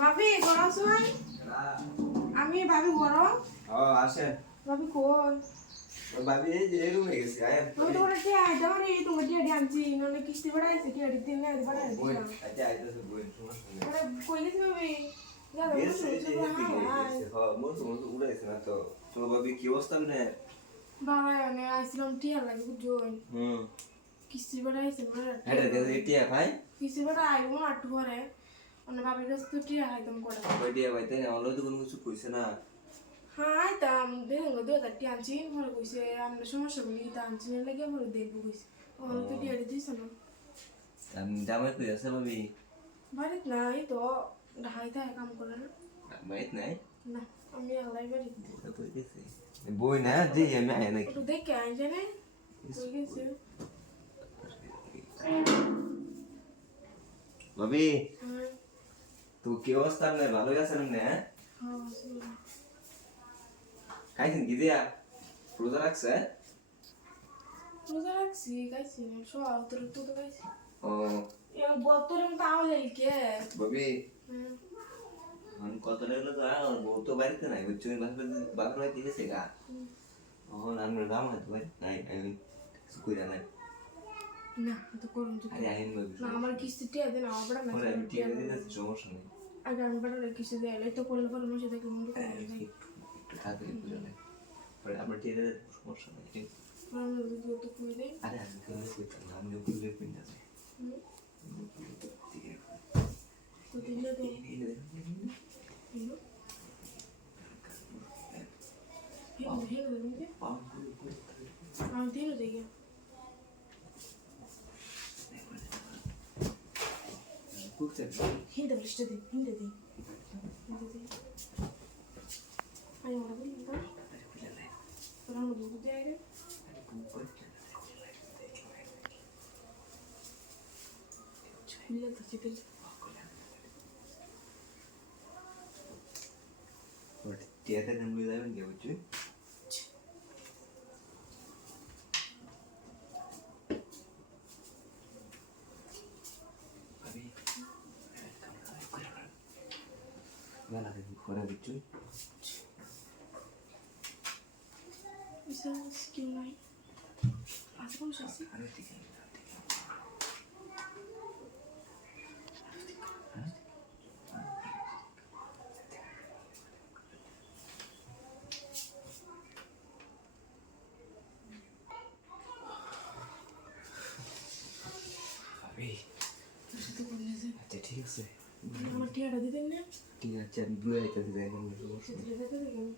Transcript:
ভাবি গরম সময় আমি ভাবি গরম আসেন ভাবি কই ভাবি এই যে রুমে গেছি আয়েন আমি তো বলে টিয়া দাও রে তোমার টিয়া আনছি নলে কিস্তি বাড়াইছে টিয়া দিন না বাড়াই বই দিলাম আচ্ছা আইতাছে বই সমস্যা নেই আরে কই গেছি ভাবি যা দাও গেছে যে এদিকে গেছে মোর উড়াইছে না তো তো ভাবি কি অবস্থা নে বাবা আমি আইছিলাম টিয়া লাগে বুঝুন কিস্তি বাড়াইছে বলে এটা গেছে টিয়া ভাই কিস্তি বাড়া আইবো না আটু করে মানে ভাবির কাছে তো টিয়া আইতাম করে ওই টিয়া ভাই তাই না অন্য তো কোনো কিছু কইছে না হ্যাঁ আইতাম দেখুন 2000 আনছি ঘরে কইছে আমরা সমস্যা বলি তা আনছি লাগে ঘরে দেখবো কইছে ওরা তো টিয়া দিছে না আমি জামাই কই আছে ভাবি বাড়িত নাই তো ঢাকাইতে কাম করে না বাইত নাই না আমি আলাই বাড়ি তো কই গেছে বই না যে আমি আয় নাকি একটু দেখে আই জানে কই গেছে ভাবি হ্যাঁ তো কি অবস্থা নে ভালো আছেন না হ্যাঁ খাইছেন কি দিয়া রোজা রাখছে রোজা রাখছি খাইছি সব তোর তো খাইছি ও বতরে মতো আওয়াজ আই কে ভাবি হ্যাঁ আমি কত লাগলো তো বউ তো বাড়িতে নাই বুঝছো বাপের বাড়িতে গেছে গা তখন আমি রাম হয়তো বাড়ি নাই আমি কইরা নাই না তো করুন তো আরে আইন ভাবি না আমার কিস্তি টিয়া দেন আমার বড় পরে আমি ঠিক মেসেজ আছে দিন সমস্যা নেই আগে আমি বড় কিস্তি দেয় তো করলে পরে মনে দেখে মনে করে একটু থাকলে বুঝা নাই পরে আমার ঠিক আছে সমস্যা নেই আমি তো করে দেই আরে আমি কেন কইতাম না আমি ওগুলো পিন আছে তো দিলে তো আমি দিল দেখি হিন্দে বৃষ্টি দিন হিন্দে দিন আমি মনে করি তোর আমার দুধ দেয় রে মিলে তো চিপে টিয়াতে নাম লই যাবেন কি বুঝছো ভাবি বেলা করে বুঝছো bisa skill lain apa sih sih আরে ঠিক আছে ভাবি itu boleh আচ্ছা ঠিক আছে আমার টিয়াটা দিতেন না ঠিক আছে আমি বুঝে যাইতেছি দেখেন সমস্যা সেটা দেখতে দেখেন নেই